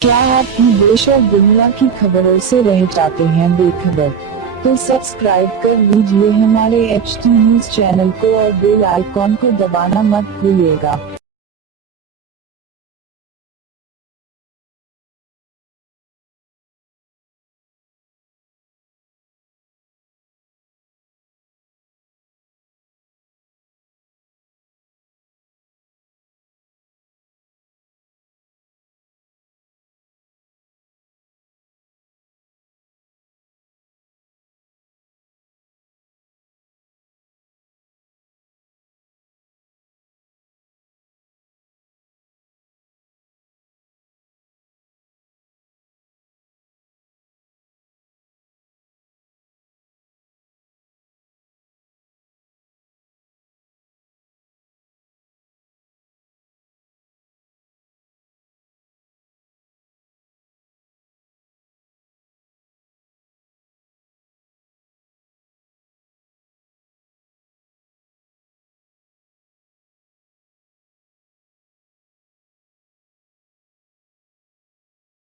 क्या आप देश और दुनिया की खबरों से रह जाते हैं बेखबर? तो सब्सक्राइब कर लीजिए हमारे HT न्यूज चैनल को और बेल आइकॉन को दबाना मत भूलिएगा।